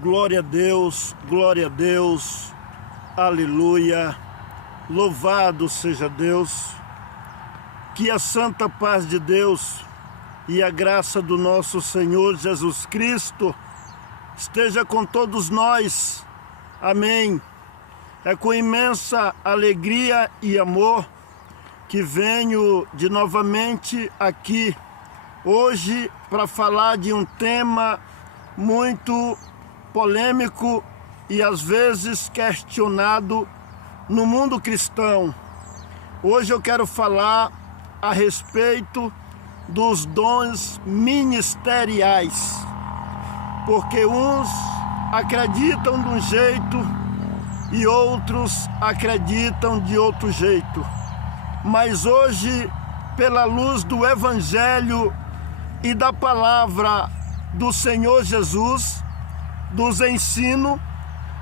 Glória a Deus, aleluia, louvado seja Deus. Que a santa paz de Deus e a graça do nosso Senhor Jesus Cristo esteja com todos nós, amém. É com imensa alegria e amor que venho de novamente aqui hoje para falar de um tema muito polêmico e às vezes questionado no mundo cristão. Hoje eu quero falar a respeito dos dons ministeriais, porque uns acreditam de um jeito e outros acreditam de outro jeito. Mas hoje, pela luz do Evangelho e da palavra do Senhor Jesus, dos ensinos,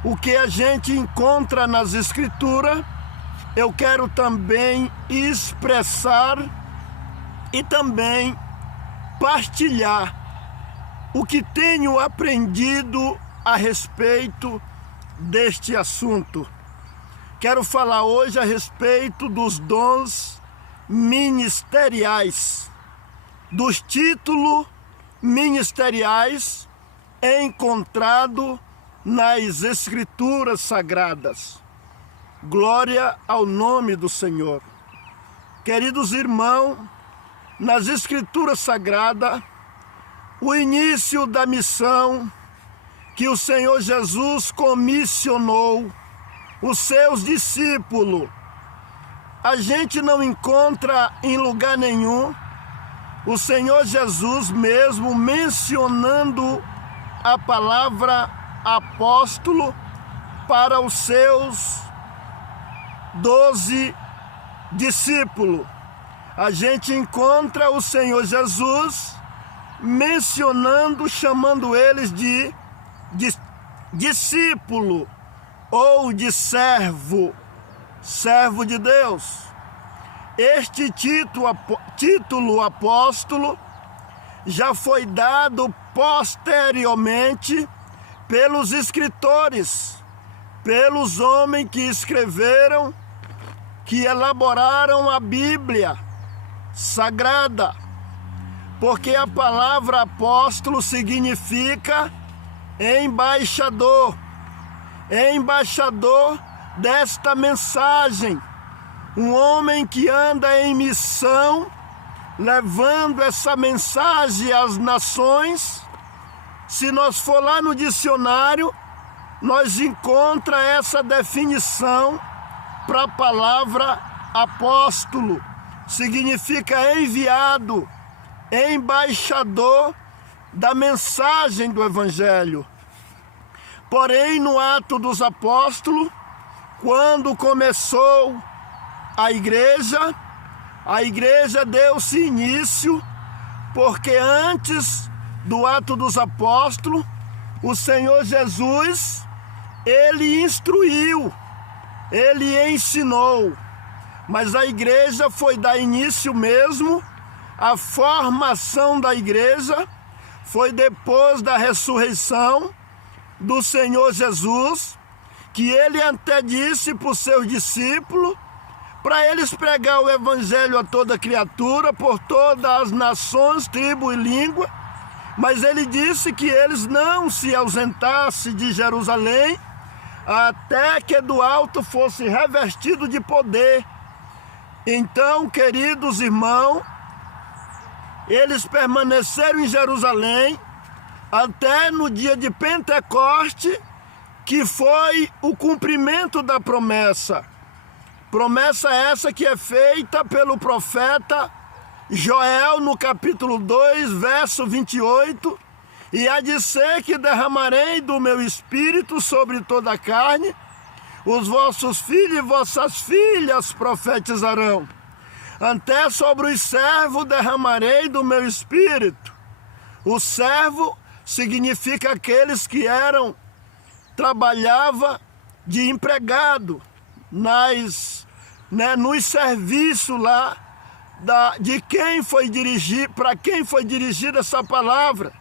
o que a gente encontra nas Escrituras, eu quero também expressar e também partilhar o que tenho aprendido a respeito deste assunto. Quero falar hoje a respeito dos dons ministeriais, dos títulos ministeriais encontrados nas Escrituras Sagradas. Glória ao nome do Senhor. Queridos irmãos, nas Escrituras Sagradas, o início da missão que o Senhor Jesus comissionou os seus discípulos, a gente não encontra em lugar nenhum o Senhor Jesus mesmo mencionando a palavra apóstolo para os seus 12 discípulos. A gente encontra o Senhor Jesus mencionando, chamando eles de discípulo ou de servo de Deus. Este título apóstolo já foi dado posteriormente pelos escritores, pelos homens que escreveram, que elaboraram a Bíblia Sagrada, porque a palavra apóstolo significa embaixador desta mensagem, um homem que anda em missão, levando essa mensagem às nações. Se nós for lá no dicionário, nós encontra essa definição para a palavra apóstolo. Significa enviado, embaixador da mensagem do Evangelho. Porém, no Ato dos Apóstolos, quando começou a igreja deu-se início, porque antes do Ato dos Apóstolos, o Senhor Jesus, ele instruiu, ele ensinou, mas a igreja foi dar início mesmo, a formação da igreja foi depois da ressurreição do Senhor Jesus, que ele até disse para os seus discípulos, para eles pregar o Evangelho a toda criatura, por todas as nações, tribo e língua. Mas ele disse que eles não se ausentassem de Jerusalém, até que do alto fosse revestido de poder. Então, queridos irmãos, eles permaneceram em Jerusalém até no dia de Pentecoste, que foi o cumprimento da promessa. Promessa essa que é feita pelo profeta Joel no capítulo 2, verso 28. E há de ser que derramarei do meu espírito sobre toda a carne, os vossos filhos e vossas filhas profetizarão. Até sobre os servos derramarei do meu espírito. O servo significa aqueles que trabalhava de empregado nos serviços lá de quem foi dirigir, para quem foi dirigida essa palavra,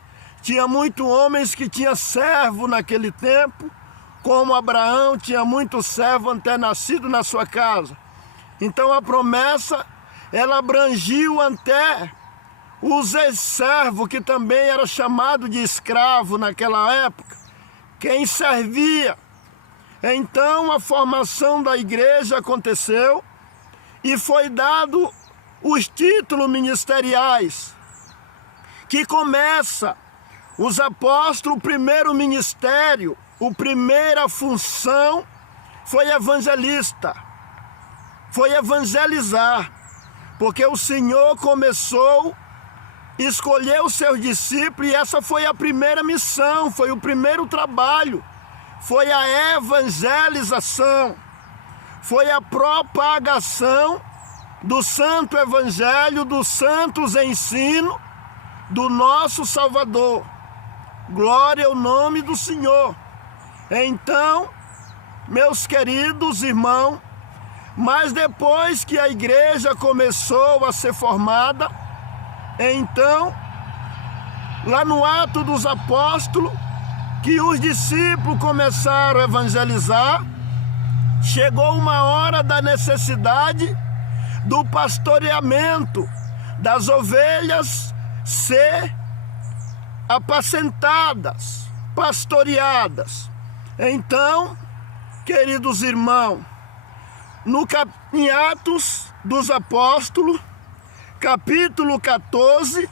Tinha muitos homens que tinham servo naquele tempo, como Abraão tinha muito servo até nascido na sua casa. Então a promessa, ela abrangiu até os ex-servos, que também era chamado de escravo naquela época, quem servia. Então a formação da igreja aconteceu e foi dado os títulos ministeriais, que começa os apóstolos, o primeiro ministério, a primeira função foi evangelista, foi evangelizar, porque o Senhor começou a escolher os seus discípulos e essa foi a primeira missão, foi o primeiro trabalho, foi a evangelização, foi a propagação do santo evangelho, dos santos ensinos do nosso Salvador. Glória ao nome do Senhor. Então, meus queridos irmãos, mas depois que a igreja começou a ser formada, então, lá no Atos dos Apóstolos, que os discípulos começaram a evangelizar, chegou uma hora da necessidade do pastoreamento das ovelhas ser apacentadas, pastoreadas. Então, queridos irmãos, em Atos dos Apóstolos, capítulo 14,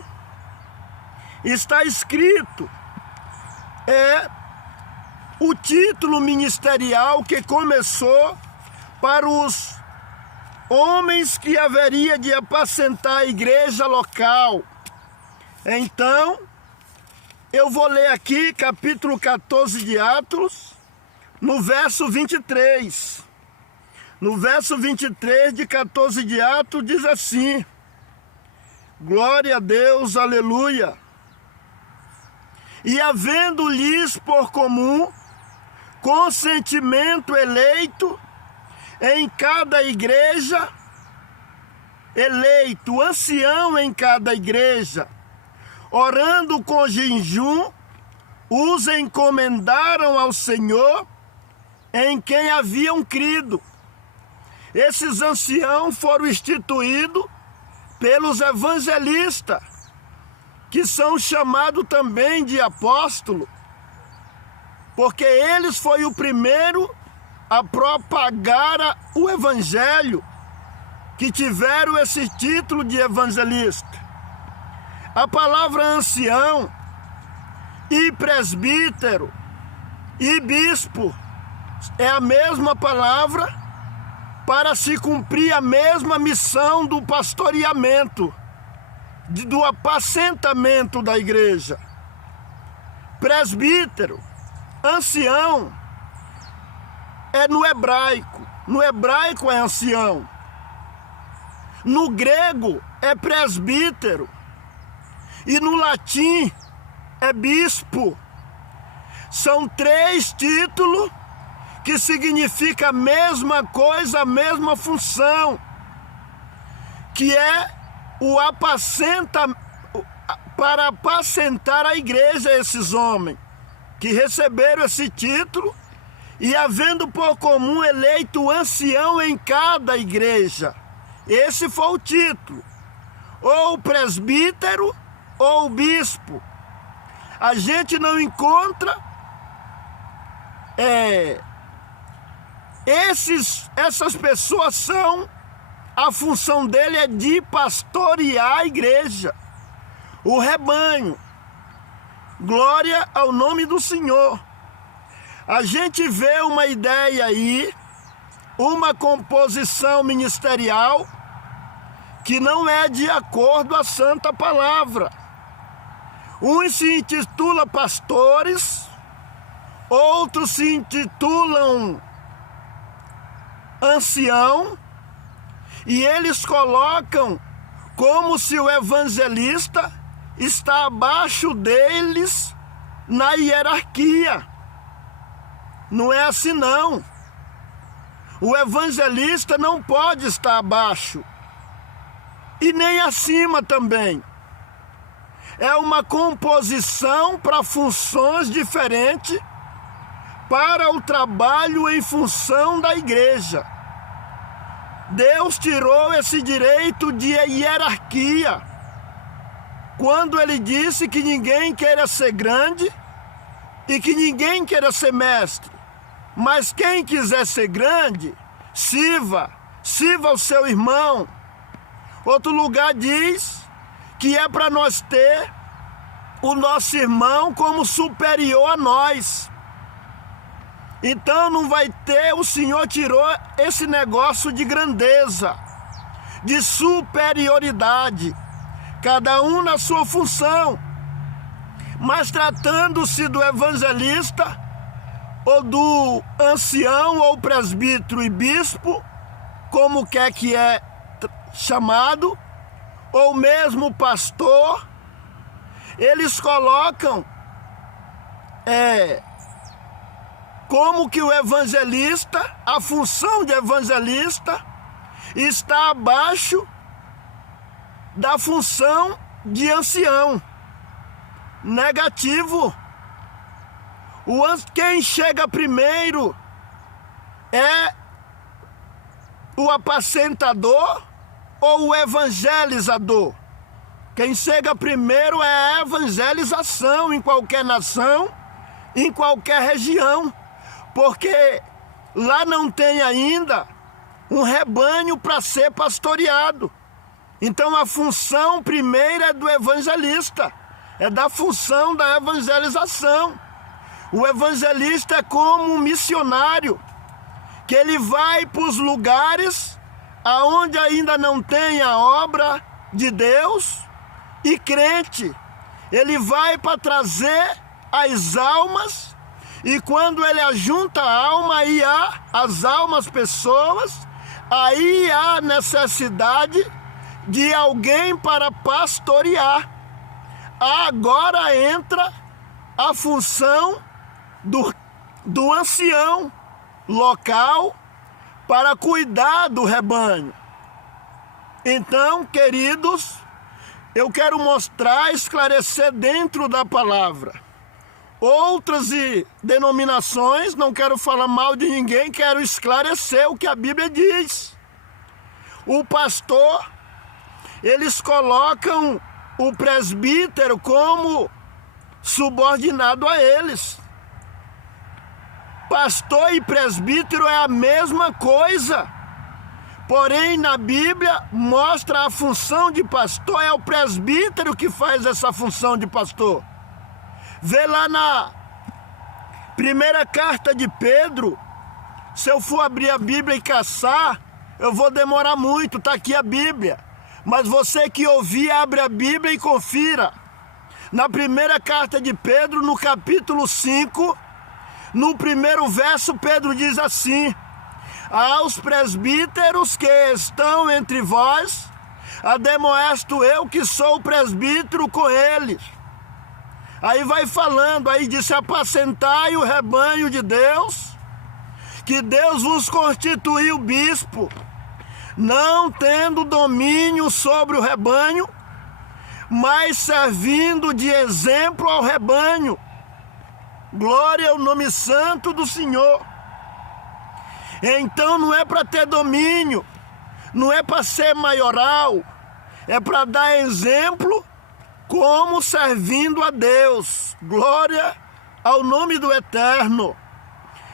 está escrito, o título ministerial que começou para os homens que haveria de apacentar a igreja local. Então, eu vou ler aqui capítulo 14 de Atos, no verso 23. No verso 23 de 14 de Atos diz assim: glória a Deus, aleluia. E havendo-lhes por comum consentimento eleito em cada igreja, eleito ancião em cada igreja, orando com jejum, os encomendaram ao Senhor em quem haviam crido. Esses anciãos foram instituídos pelos evangelistas, que são chamados também de apóstolos, porque eles foram o primeiro a propagar o evangelho, que tiveram esse título de evangelista. A palavra ancião e presbítero e bispo é a mesma palavra para se cumprir a mesma missão do pastoreamento, do apacentamento da igreja. Presbítero, ancião, é no hebraico é ancião. No grego é presbítero. E no latim é bispo. São 3 títulos que significam a mesma coisa, a mesma função, que é para apacentar a igreja, esses homens que receberam esse título, e havendo por comum eleito ancião em cada igreja. Esse foi o título, ou presbítero ou bispo. A gente não encontra essas pessoas são, a função dele é de pastorear a igreja, o rebanho. Glória ao nome do Senhor. A gente vê uma ideia aí, uma composição ministerial que não é de acordo à santa palavra. Uns se intitulam pastores, outros se intitulam ancião, e eles colocam como se o evangelista está abaixo deles na hierarquia. Não é assim não. O evangelista não pode estar abaixo e nem acima também. é uma composição para funções diferentes para o trabalho em função da igreja. Deus tirou esse direito de hierarquia quando ele disse que ninguém queira ser grande e que ninguém queira ser mestre. Mas quem quiser ser grande, sirva o seu irmão. Outro lugar diz que é para nós ter o nosso irmão como superior a nós. Então não vai ter, o Senhor tirou esse negócio de grandeza, de superioridade, cada um na sua função. Mas tratando-se do evangelista, ou do ancião, ou presbítero e bispo, como quer que é chamado, ou mesmo pastor, eles colocam como que o evangelista, a função de evangelista, está abaixo da função de ancião. Negativo. Quem chega primeiro é o apacentador ou o evangelizador. Quem chega primeiro é a evangelização em qualquer nação, em qualquer região, porque lá não tem ainda um rebanho para ser pastoreado. Então a função primeira é do evangelista, é da função da evangelização. O evangelista é como um missionário, que ele vai para os lugares aonde ainda não tem a obra de Deus e crente. Ele vai para trazer as almas, e quando ele ajunta a alma, aí há as almas, pessoas, aí há necessidade de alguém para pastorear. Agora entra a função do ancião local para cuidar do rebanho. Então, queridos, eu quero mostrar, esclarecer dentro da palavra. Outras denominações, não quero falar mal de ninguém, quero esclarecer o que a Bíblia diz. O pastor, eles colocam o presbítero como subordinado a eles. Pastor e presbítero é a mesma coisa. Porém, na Bíblia, mostra a função de pastor, é o presbítero que faz essa função de pastor. Vê lá na primeira carta de Pedro, se eu for abrir a Bíblia e caçar, eu vou demorar muito, está aqui a Bíblia. Mas você que ouvir, abre a Bíblia e confira. Na primeira carta de Pedro, no capítulo 5, no primeiro verso, Pedro diz assim: aos presbíteros que estão entre vós, ademoesto eu que sou presbítero com eles. Aí vai falando, aí diz: apacentai o rebanho de Deus, que Deus vos constituiu bispo, não tendo domínio sobre o rebanho, mas servindo de exemplo ao rebanho. Glória ao nome santo do Senhor. Então não é para ter domínio, não é para ser maioral, é para dar exemplo como servindo a Deus. Glória ao nome do Eterno.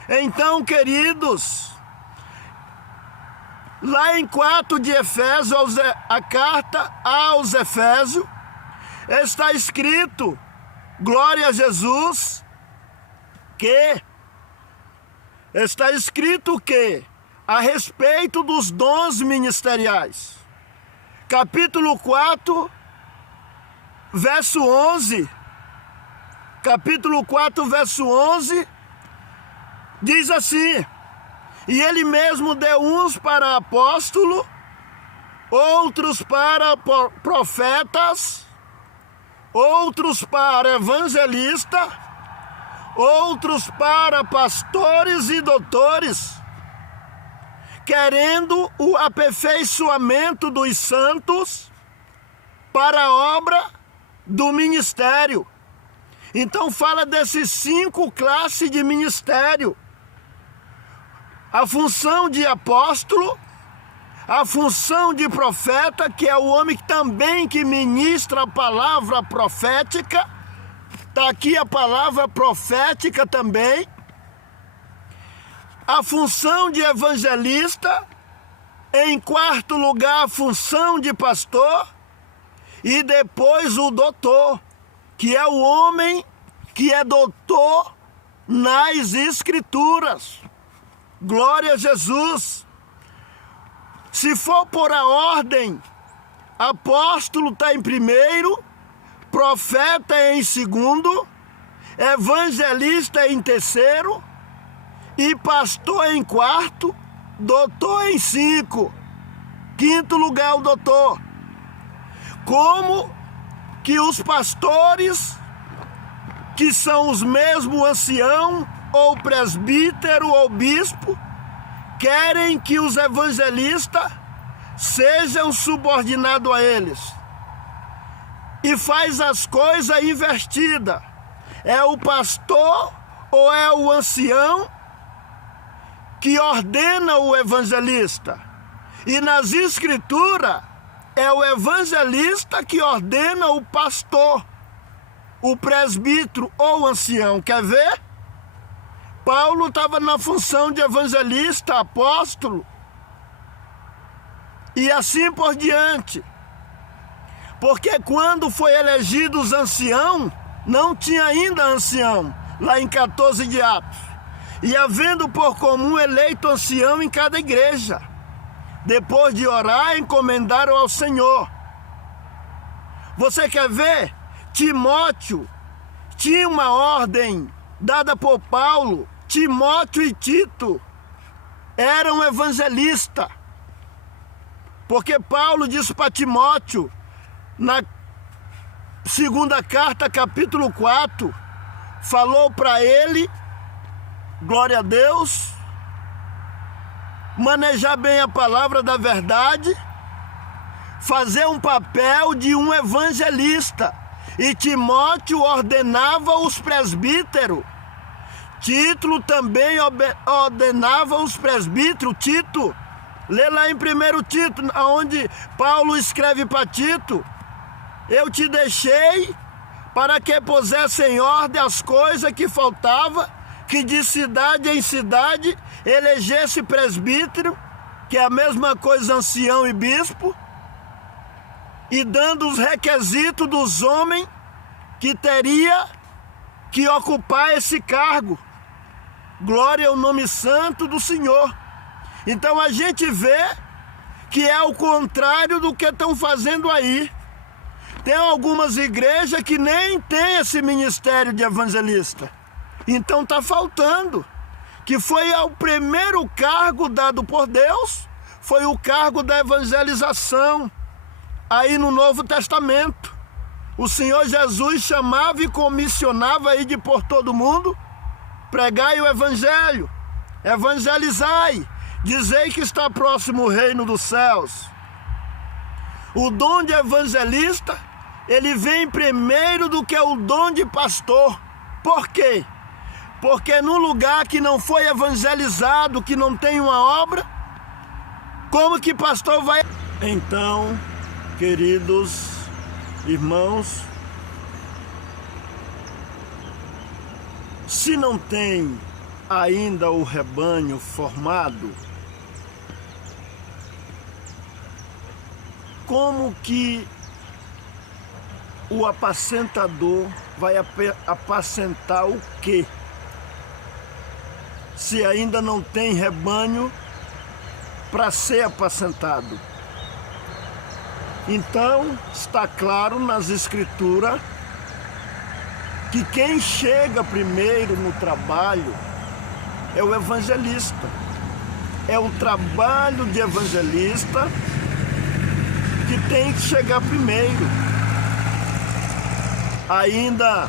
Então, queridos, lá em 4 de Efésios, a carta aos Efésios, está escrito, glória a Jesus, que está escrito que a respeito dos dons ministeriais, capítulo 4, verso 11, capítulo 4, verso 11, diz assim: e ele mesmo deu uns para apóstolo, outros para profetas, outros para evangelista, outros para pastores e doutores, querendo o aperfeiçoamento dos santos para a obra do ministério. Então fala desses 5 classes de ministério. A função de apóstolo, a função de profeta, que é o homem também que ministra a palavra profética. Está aqui a palavra profética também. A função de evangelista. Em quarto lugar, a função de pastor. E depois o doutor, que é o homem que é doutor nas Escrituras. Glória a Jesus. Se for por a ordem, apóstolo está em primeiro, profeta é em segundo, evangelista é em terceiro, e pastor é em quarto, doutor é em 5. Quinto lugar o doutor. Como que os pastores, que são os mesmos ancião, ou presbítero, ou bispo, querem que os evangelistas sejam subordinados a eles. E faz as coisas invertidas. É o pastor ou é o ancião que ordena o evangelista. E nas Escrituras, é o evangelista que ordena o pastor, o presbítero ou ancião. Quer ver? Paulo estava na função de evangelista, apóstolo, e assim por diante. Porque quando foi elegido os anciãos, não tinha ainda ancião, lá em 14 de Atos. E havendo por comum eleito ancião em cada igreja, depois de orar, encomendaram ao Senhor. Você quer ver? Timóteo tinha uma ordem dada por Paulo. Timóteo e Tito eram evangelistas. Porque Paulo disse para Timóteo, na segunda carta, capítulo 4, falou para ele, glória a Deus, manejar bem a palavra da verdade, fazer um papel de um evangelista. E Timóteo ordenava os presbíteros. Tito também ordenava os presbíteros. Tito, lê lá em 1 Tito, onde Paulo escreve para Tito: eu te deixei para que pusesse em ordem as coisas que faltavam, que de cidade em cidade elegesse presbítero, que é a mesma coisa ancião e bispo, e dando os requisitos dos homens que teria que ocupar esse cargo. Glória ao nome santo do Senhor. Então a gente vê que é o contrário do que estão fazendo aí. Tem algumas igrejas que nem tem esse ministério de evangelista. Então está faltando. Que foi o primeiro cargo dado por Deus, foi o cargo da evangelização. Aí no Novo Testamento, o Senhor Jesus chamava e comissionava aí de por todo mundo: pregai o evangelho, evangelizai, dizei que está próximo o reino dos céus. O dom de evangelista, ele vem primeiro do que o dom de pastor. Por quê? Porque no lugar que não foi evangelizado, que não tem uma obra, como que pastor vai... Então, queridos irmãos, se não tem ainda o rebanho formado, como que o apacentador vai apacentar o quê? Se ainda não tem rebanho para ser apacentado. Então, está claro nas Escrituras que quem chega primeiro no trabalho é o evangelista. É o trabalho de evangelista que tem que chegar primeiro. Ainda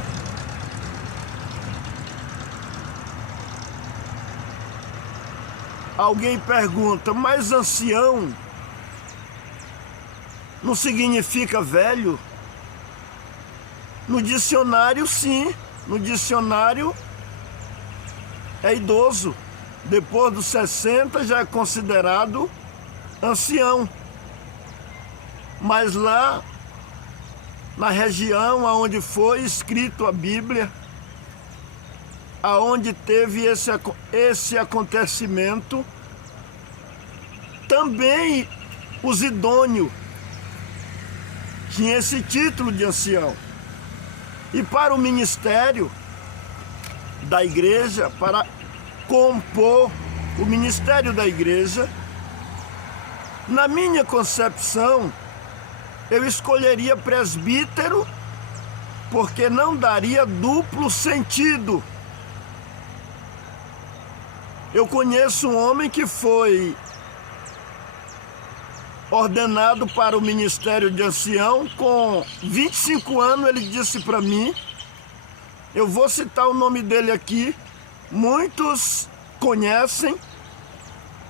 alguém pergunta, mas ancião não significa velho? No dicionário, sim. No dicionário é idoso. Depois dos 60 já é considerado ancião. Mas lá, na região onde foi escrito a Bíblia, aonde teve esse acontecimento, também os idôneos tinham esse título de ancião. E para o ministério da igreja, para compor o ministério da igreja, na minha concepção, eu escolheria presbítero, porque não daria duplo sentido. Eu conheço um homem que foi ordenado para o ministério de ancião com 25 anos. Ele disse para mim, eu vou citar o nome dele aqui, muitos conhecem,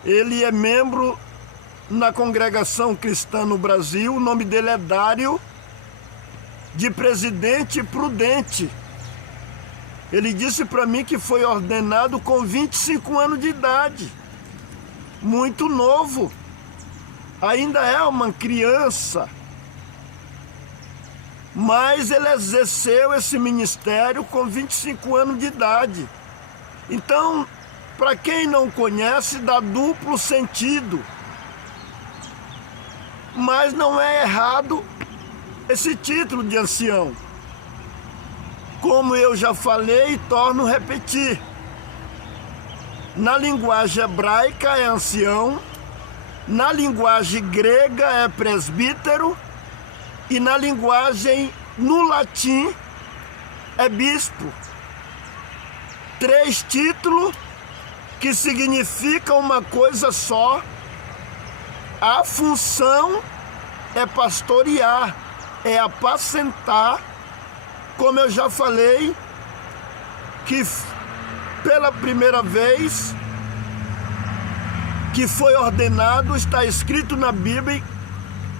ele é membro na congregação cristã no Brasil, o nome dele é Dário, de Presidente Prudente. Ele disse para mim que foi ordenado com 25 anos de idade, muito novo, ainda é uma criança, mas ele exerceu esse ministério com 25 anos de idade. Então, para quem não conhece, dá duplo sentido, mas não é errado esse título de ancião. Como eu já falei e torno a repetir, na linguagem hebraica é ancião, na linguagem grega é presbítero e na linguagem no latim é bispo. 3 títulos que significam uma coisa só. A função é pastorear, é apacentar, como eu já falei, que pela primeira vez que foi ordenado, está escrito na Bíblia,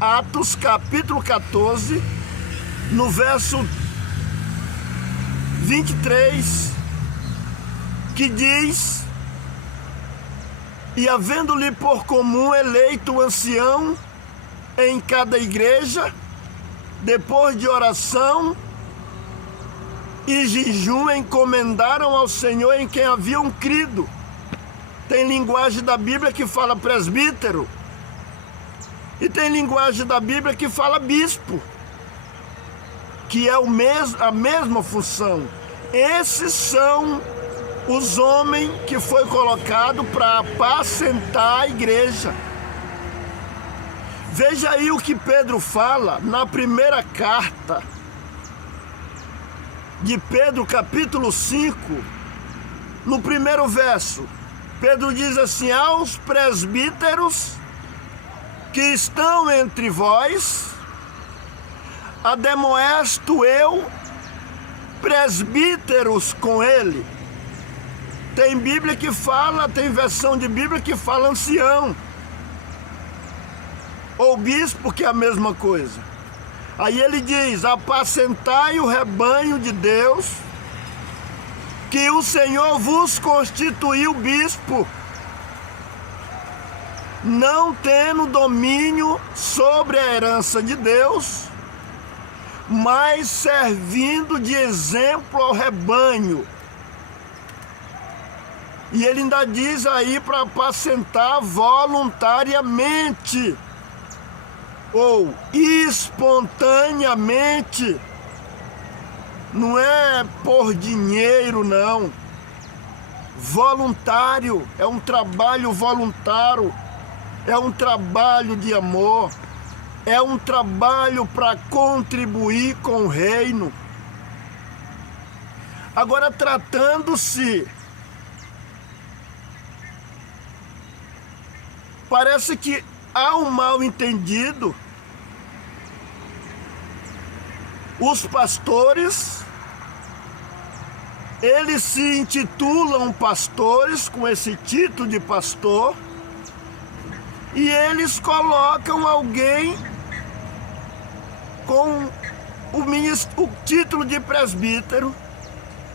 Atos capítulo 14, no verso 23, que diz: e havendo-lhe por comum eleito o ancião em cada igreja, depois de oração e jejum, encomendaram ao Senhor em quem haviam crido. Tem linguagem da Bíblia que fala presbítero e tem linguagem da Bíblia que fala bispo, que é a mesma função. Esses são os homens que foi colocado para apacentar a igreja. Veja aí o que Pedro fala na primeira carta de Pedro, capítulo 5, no primeiro verso. Pedro diz assim: aos presbíteros que estão entre vós, ademoesto eu presbíteros com ele. Tem Bíblia que fala, tem versão de Bíblia que fala ancião, ou bispo, que é a mesma coisa. Aí ele diz: apacentai o rebanho de Deus, que o Senhor vos constituiu bispo, não tendo domínio sobre a herança de Deus, mas servindo de exemplo ao rebanho. E ele ainda diz aí para apacentar voluntariamente ou espontaneamente. Não é por dinheiro, não. Voluntário, é um trabalho voluntário, é um trabalho de amor, é um trabalho para contribuir com o reino. Agora, tratando-se, parece que há um mal entendido. Os pastores, eles se intitulam pastores com esse título de pastor, e eles colocam alguém com o título de presbítero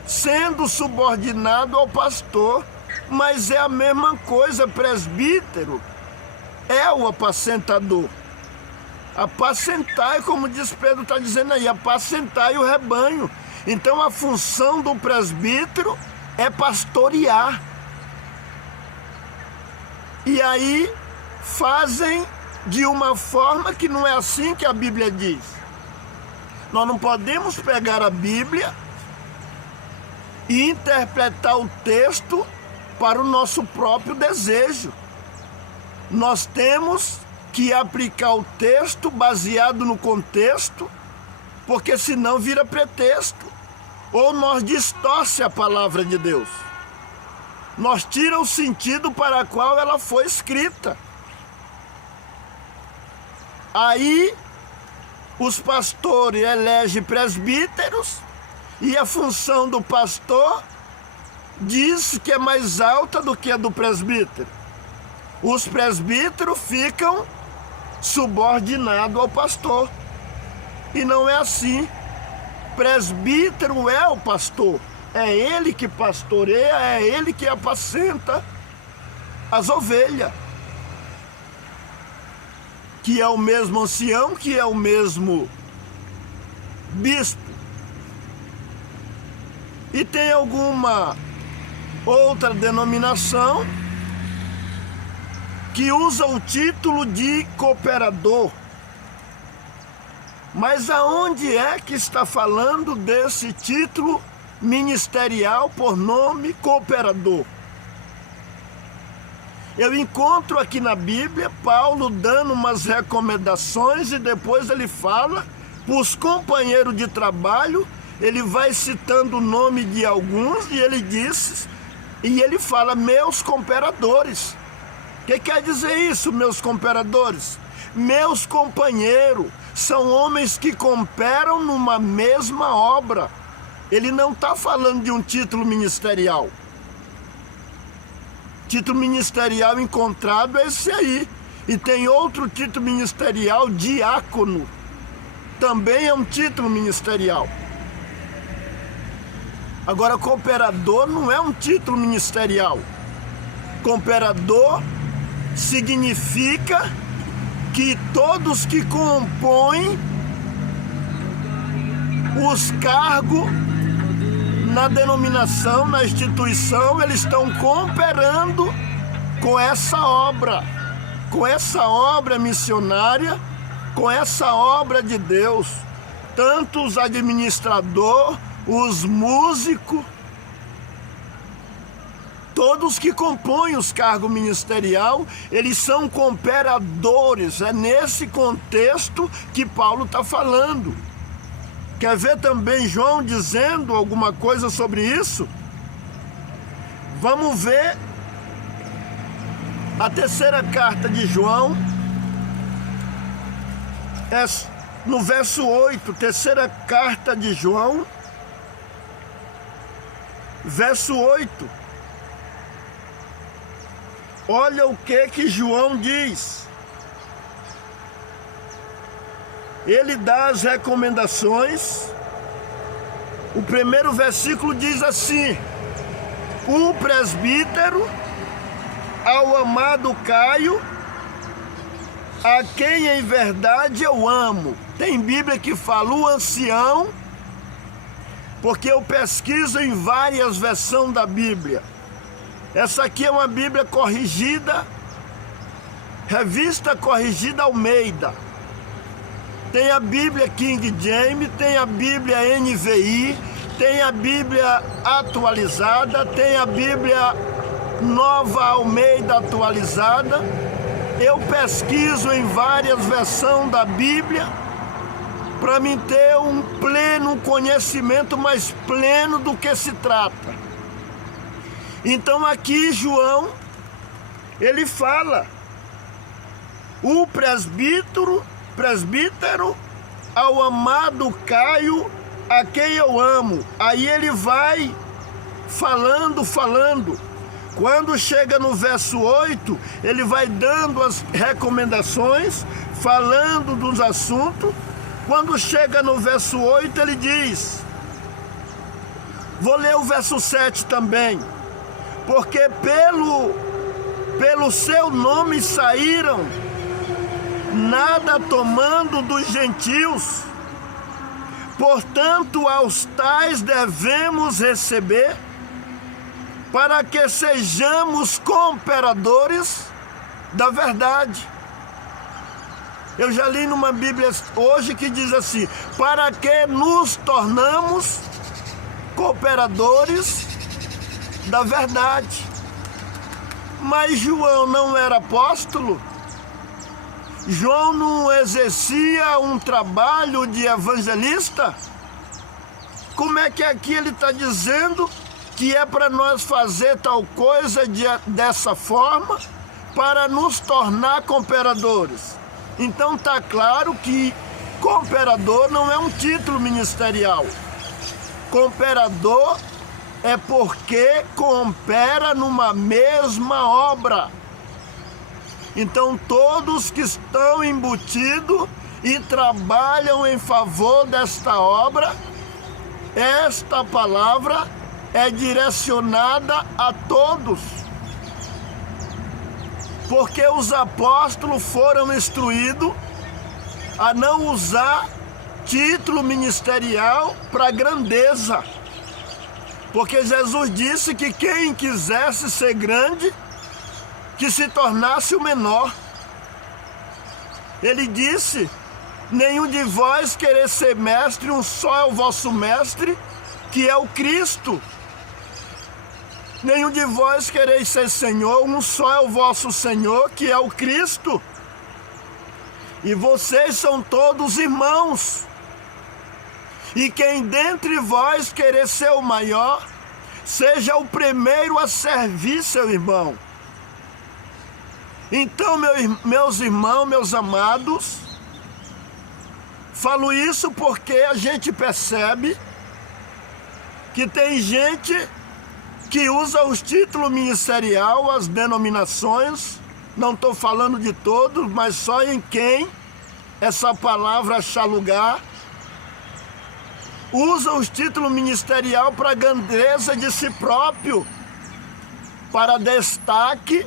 sendo subordinado ao pastor, mas é a mesma coisa. Presbítero é o apacentador. Apacentai, como diz Pedro, está dizendo aí, apacentai o rebanho. Então a função do presbítero é pastorear. E aí fazem de uma forma que não é assim que a Bíblia diz. Nós não podemos pegar a Bíblia e interpretar o texto para o nosso próprio desejo. Nós temos que aplicar o texto baseado no contexto, porque senão vira pretexto, ou nós distorce a palavra de Deus. Nós tira o sentido para o qual ela foi escrita. Aí os pastores elegem presbíteros e a função do pastor diz que é mais alta do que a do presbítero. Os presbíteros ficam subordinados ao pastor. E não é assim. Presbítero é o pastor. É ele que pastoreia, é ele que apacenta as ovelhas. Que é o mesmo ancião, que é o mesmo bispo. E tem alguma outra denominação que usa o título de cooperador. Mas aonde é que está falando desse título ministerial por nome cooperador? Eu encontro aqui na Bíblia Paulo dando umas recomendações e depois ele fala para os companheiros de trabalho, ele vai citando o nome de alguns e ele diz, e ele fala, meus cooperadores. O que quer dizer isso, meus cooperadores? Meus companheiros são homens que cooperam numa mesma obra. Ele não está falando de um título ministerial. Título ministerial encontrado é esse aí. E tem outro título ministerial, diácono. Também é um título ministerial. Agora, cooperador não é um título ministerial. Cooperador significa que todos que compõem os cargos na denominação, na instituição, eles estão cooperando com essa obra missionária, com essa obra de Deus. Tanto os administradores, os músicos, todos que compõem os cargos ministerial, eles são cooperadores. É nesse contexto que Paulo está falando. Quer ver também João dizendo alguma coisa sobre isso? Vamos ver a terceira carta de João, no verso 8, terceira carta de João, verso 8. Olha o que João diz. Ele dá as recomendações. O primeiro versículo diz assim: o presbítero ao amado Caio, a quem em verdade eu amo. Tem Bíblia que fala o ancião, porque eu pesquiso em várias versões da Bíblia. Essa aqui é uma Bíblia corrigida, Revista Corrigida Almeida. Tem a Bíblia King James, tem a Bíblia NVI, tem a Bíblia atualizada, tem a Bíblia Nova Almeida atualizada. Eu pesquiso em várias versões da Bíblia para mim ter um conhecimento mais pleno do que se trata. Então aqui João, ele fala, o presbítero ao amado Caio, a quem eu amo. Aí ele vai falando. Quando chega no verso 8, ele vai dando as recomendações, falando dos assuntos, Quando chega no verso 8, ele diz, vou ler o verso 7 também, porque pelo seu nome saíram, nada tomando dos gentios, portanto aos tais devemos receber, para que sejamos cooperadores da verdade. Eu já li numa Bíblia hoje que diz assim, para que nos tornamos cooperadores da verdade. Mas João não era apóstolo? João não exercia um trabalho de evangelista? Como é que aqui ele está dizendo que é para nós fazer tal coisa dessa forma para nos tornar cooperadores? Então está claro que cooperador não é um título ministerial. Cooperador é porque coopera numa mesma obra. Então todos que estão embutidos e trabalham em favor desta obra, esta palavra é direcionada a todos. Porque os apóstolos foram instruídos a não usar título ministerial para grandeza. Porque Jesus disse que quem quisesse ser grande, que se tornasse o menor. Ele disse, nenhum de vós querer ser mestre, um só é o vosso mestre, que é o Cristo. Nenhum de vós quereis ser Senhor, um só é o vosso Senhor, que é o Cristo. E vocês são todos irmãos. E quem dentre vós querer ser o maior, seja o primeiro a servir seu irmão. Então, meus irmãos, meus amados, falo isso porque a gente percebe que tem gente que usa os títulos ministerial, as denominações, não estou falando de todos, mas só em quem essa palavra achar lugar, usa os títulos ministerial para grandeza de si próprio, para destaque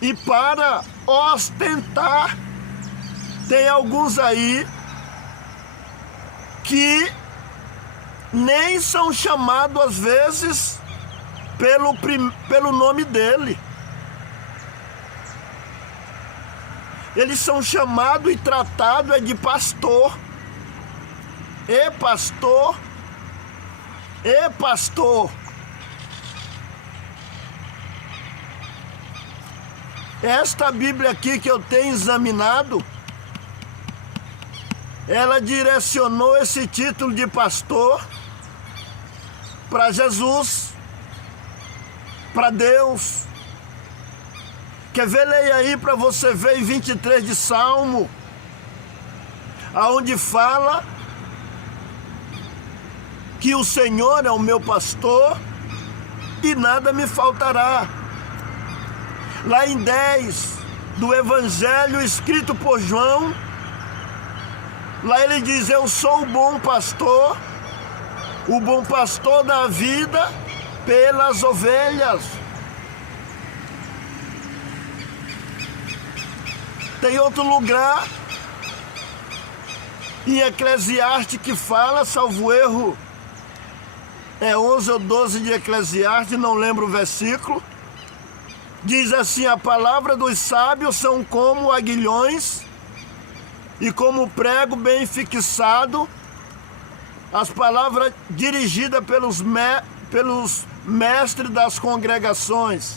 e para ostentar. Tem alguns aí que nem são chamados às vezes pelo nome dele. Eles são chamados e tratados de pastor. E pastor. E pastor. Esta Bíblia aqui que eu tenho examinado, ela direcionou esse título de pastor para Jesus, para Deus. Quer ver? Leia aí para você ver em 23 de Salmo, aonde fala que o Senhor é o meu pastor e nada me faltará. Lá em 10 do Evangelho escrito por João, lá ele diz, eu sou o bom pastor da vida pelas ovelhas. Tem outro lugar em Eclesiastes que fala, salvo erro, é 11 ou 12 de Eclesiastes, não lembro o versículo, diz assim, a palavra dos sábios são como aguilhões e como prego bem fixado, as palavras dirigidas pelos mestres das congregações,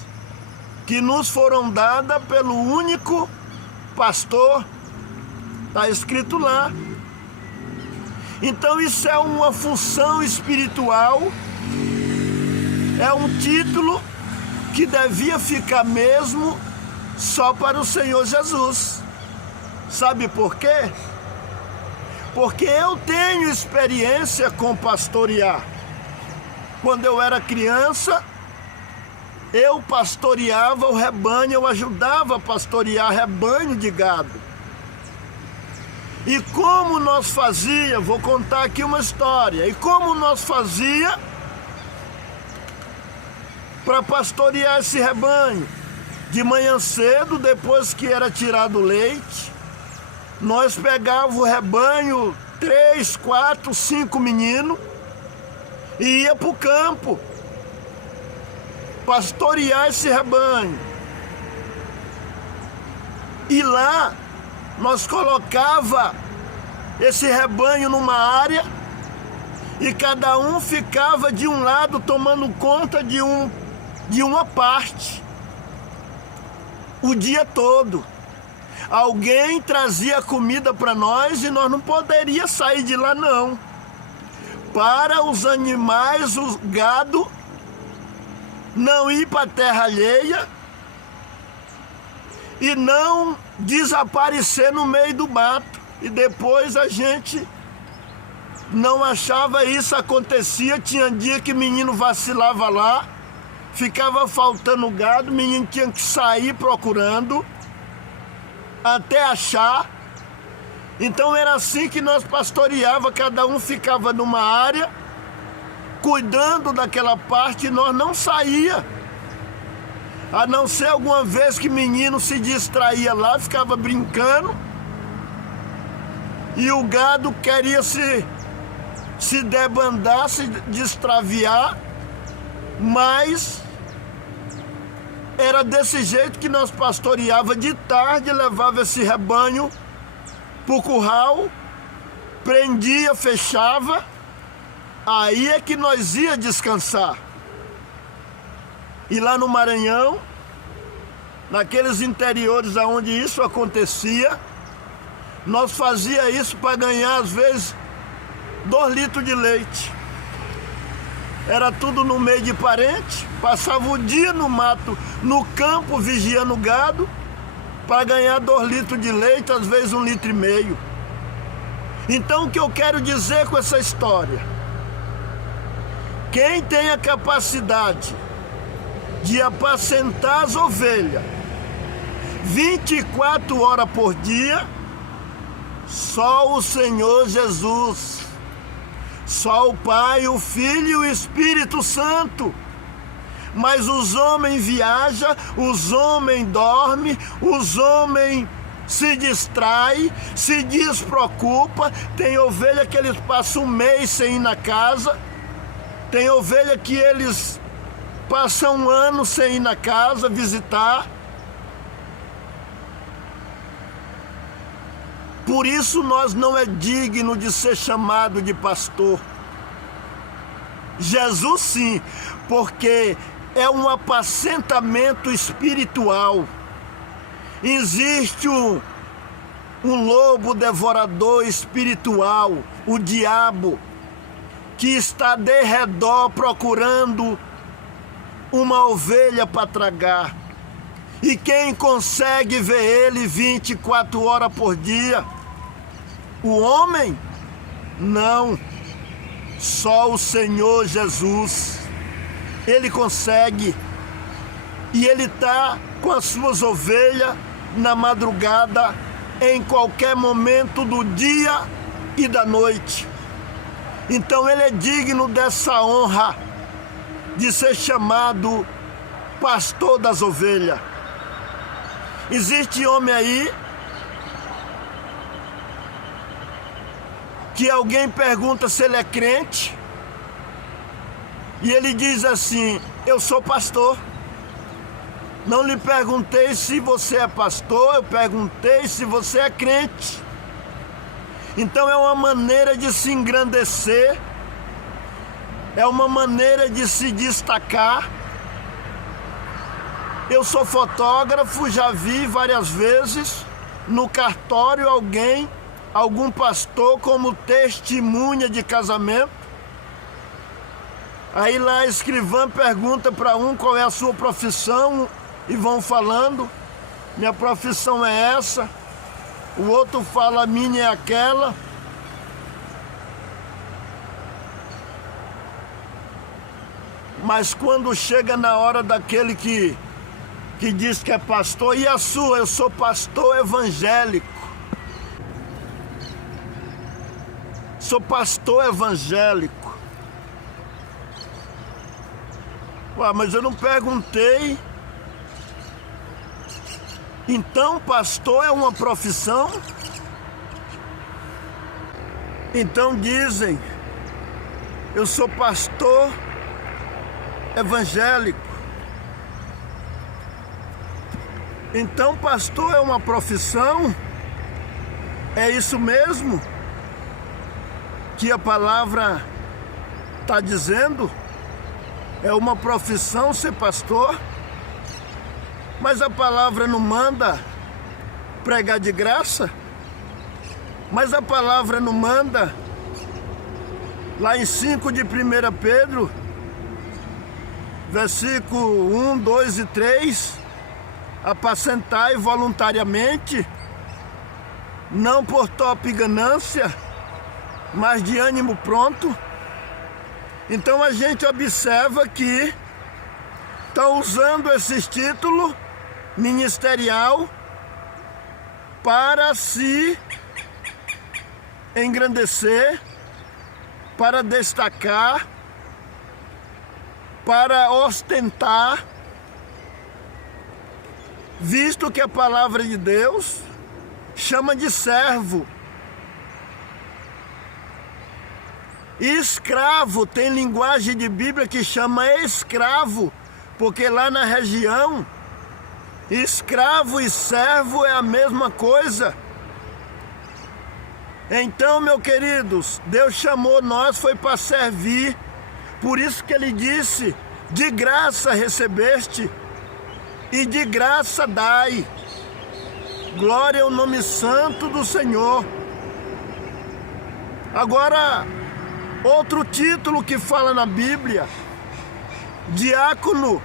que nos foram dadas pelo único pastor, está escrito lá. Então isso é uma função espiritual, é um título que devia ficar mesmo só para o Senhor Jesus. Sabe por quê? Porque eu tenho experiência com pastorear. Quando eu era criança, eu pastoreava o rebanho, eu ajudava a pastorear rebanho de gado. E como nós fazia, vou contar aqui uma história, e como nós fazia para pastorear esse rebanho. De manhã cedo, depois que era tirado o leite, nós pegávamos o rebanho, 3, 4, 5 meninos, e ia para o campo pastorear esse rebanho. E lá nós colocava esse rebanho numa área e cada um ficava de um lado tomando conta de uma parte o dia todo. Alguém trazia comida para nós e nós não poderíamos sair de lá não. Para os animais, o gado, não ir para a terra alheia e não desaparecer no meio do mato. E depois a gente não achava isso, acontecia, tinha dia que menino vacilava lá, ficava faltando gado, o menino tinha que sair procurando até achar. Então era assim que nós pastoreava, cada um ficava numa área, cuidando daquela parte, e nós não saía. A não ser alguma vez que menino se distraía lá, ficava brincando, e o gado queria se debandar, se destraviar, mas era desse jeito que nós pastoreava. De tarde, levava esse rebanho pro curral, prendia, fechava, aí é que nós ia descansar. E lá no Maranhão, naqueles interiores onde isso acontecia, nós fazia isso para ganhar às vezes 2 litros de leite. Era tudo no meio de parente, passava o dia no mato, no campo, vigiando o gado, para ganhar 2 litros de leite, às vezes 1,5 litros. Então o que eu quero dizer com essa história? Quem tem a capacidade de apacentar as ovelhas 24 horas por dia, só o Senhor Jesus, só o Pai, o Filho e o Espírito Santo. Mas os homens viajam, os homens dormem, os homens se distraem, se despreocupam. Tem ovelha que eles passam 1 mês sem ir na casa, tem ovelha que eles passam 1 ano sem ir na casa visitar. Por isso nós não é digno de ser chamado de pastor. Jesus sim, porque é um apacentamento espiritual. Existe um lobo devorador espiritual, o diabo, que está de redor procurando uma ovelha para tragar. E quem consegue ver ele 24 horas por dia? O homem? Não. Só o Senhor Jesus. Ele consegue. E ele está com as suas ovelhas na madrugada, em qualquer momento do dia e da noite. Então ele é digno dessa honra de ser chamado pastor das ovelhas. Existe homem aí que alguém pergunta se ele é crente e ele diz assim: eu sou pastor. Não lhe perguntei se você é pastor, eu perguntei se você é crente. Então é uma maneira de se engrandecer, é uma maneira de se destacar. Eu sou fotógrafo, já vi várias vezes no cartório algum pastor como testemunha de casamento. Aí lá a escrivã pergunta para um qual é a sua profissão e vão falando: minha profissão é essa. O outro fala: a minha é aquela. Mas quando chega na hora daquele que diz que é pastor: e a sua? Eu sou pastor evangélico. Sou pastor evangélico. Ué, mas eu não perguntei. Então, pastor é uma profissão? Então dizem, eu sou pastor evangélico. Então, pastor é uma profissão? É isso mesmo que a palavra está dizendo? É uma profissão ser pastor? Mas a palavra não manda pregar de graça? Mas a palavra não manda, lá em 5 de 1 Pedro, versículo 1, 2 e 3, apacentai voluntariamente, não por top ganância, mas de ânimo pronto. Então a gente observa que estão usando esses títulos ministerial para se engrandecer, para destacar, para ostentar, visto que a palavra de Deus chama de servo. Escravo, tem linguagem de Bíblia que chama escravo, porque lá na região, escravo e servo é a mesma coisa. Então, meus queridos, Deus chamou nós, foi para servir. Por isso que Ele disse, de graça recebeste e de graça dai. Glória ao nome santo do Senhor. Agora, outro título que fala na Bíblia, diácono.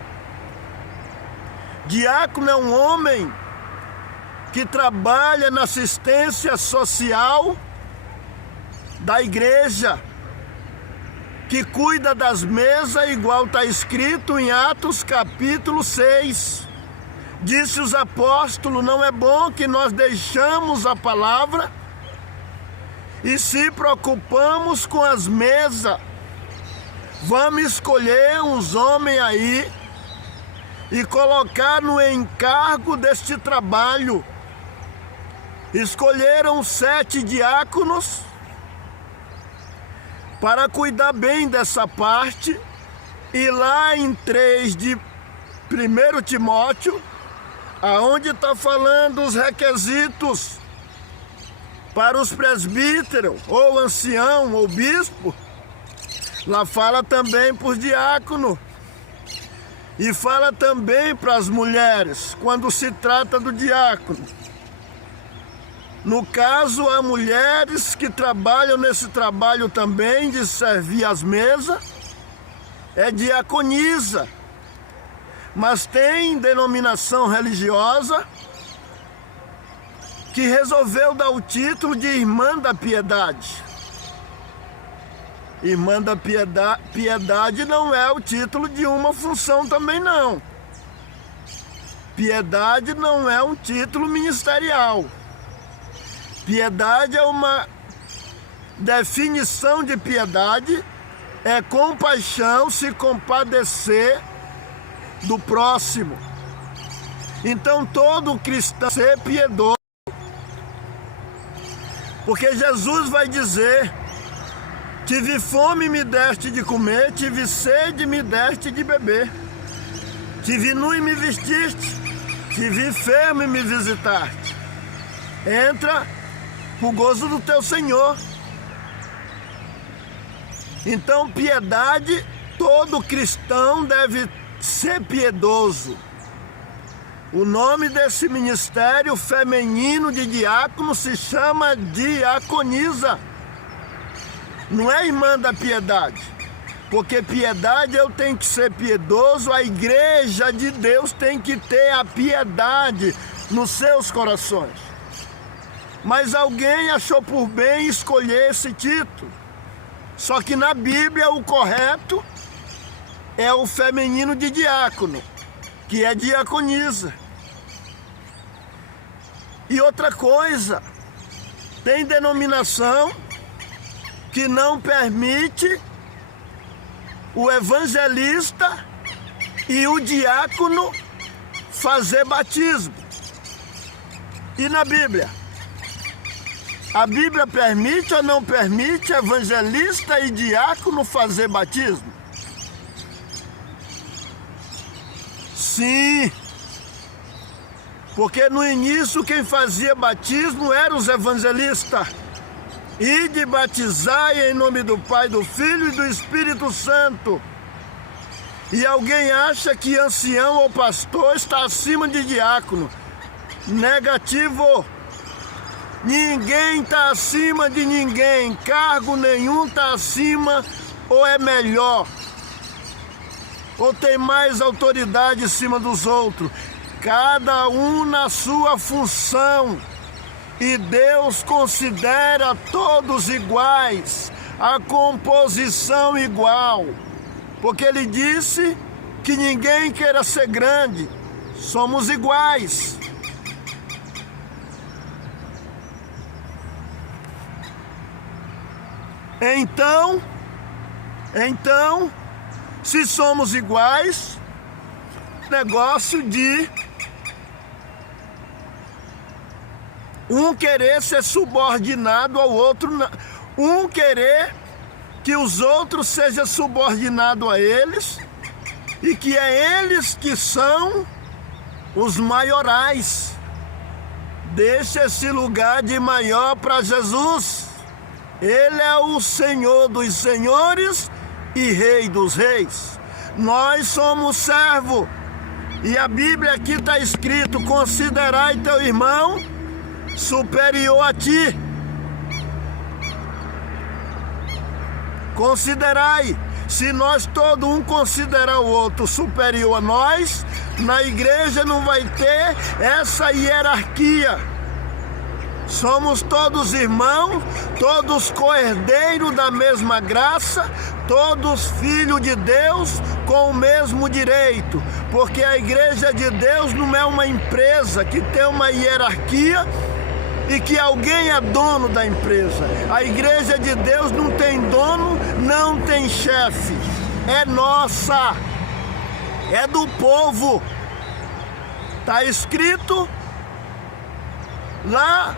Diácono é um homem que trabalha na assistência social da igreja, que cuida das mesas, igual está escrito em Atos capítulo 6. Disse os apóstolos, não é bom que nós deixamos a palavra e se preocupamos com as mesas. Vamos escolher uns homens aí e colocar no encargo deste trabalho. Escolheram 7 diáconos para cuidar bem dessa parte. E lá em 3 de 1 Timóteo, aonde está falando os requisitos para os presbíteros, ou ancião, ou bispo, lá fala também para os diáconos. E fala também para as mulheres, quando se trata do diácono. No caso, há mulheres que trabalham nesse trabalho também de servir as mesas, é diaconisa. Mas tem denominação religiosa que resolveu dar o título de Irmã da Piedade. Irmã da Piedade não é o título de uma função também não. Piedade não é um título ministerial. Piedade é uma definição de piedade, é compaixão, se compadecer do próximo. Então todo cristão ser piedoso, porque Jesus vai dizer: tive fome, me deste de comer, tive sede, me deste de beber. Tive nu e me vestiste, tive enfermo e me visitaste. Entra pro gozo do teu Senhor. Então, piedade, todo cristão deve ser piedoso. O nome desse ministério feminino de diácono se chama diaconisa. Não é irmã da piedade, porque piedade eu tenho que ser piedoso, a igreja de Deus tem que ter a piedade nos seus corações. Mas alguém achou por bem escolher esse título. Só que na Bíblia o correto é o feminino de diácono, que é diaconisa. E outra coisa, tem denominação que não permite o evangelista e o diácono fazer batismo. E na Bíblia? A Bíblia permite ou não permite evangelista e diácono fazer batismo? Sim, porque no início quem fazia batismo eram os evangelistas. Ide batizai em nome do Pai, do Filho e do Espírito Santo. E alguém acha que ancião ou pastor está acima de diácono. Negativo. Ninguém está acima de ninguém. Cargo nenhum está acima ou é melhor, ou tem mais autoridade em cima dos outros. Cada um na sua função. E Deus considera todos iguais, a composição igual. Porque Ele disse que ninguém queira ser grande, somos iguais. Então, se somos iguais, negócio de um querer ser subordinado ao outro, um querer que os outros sejam subordinados a eles, e que é eles que são os maiorais. Deixa esse lugar de maior para Jesus. Ele é o Senhor dos senhores e Rei dos reis. Nós somos servo. E a Bíblia aqui está escrito: considerai teu irmão superior a ti. Considerai. Se nós todo um considerar o outro superior a nós, na igreja não vai ter essa hierarquia. Somos todos irmãos, todos co-herdeiros da mesma graça, todos filhos de Deus com o mesmo direito. Porque a igreja de Deus não é uma empresa que tem uma hierarquia e que alguém é dono da empresa. A igreja de Deus não tem dono, não tem chefe. É nossa, é do povo. Está escrito lá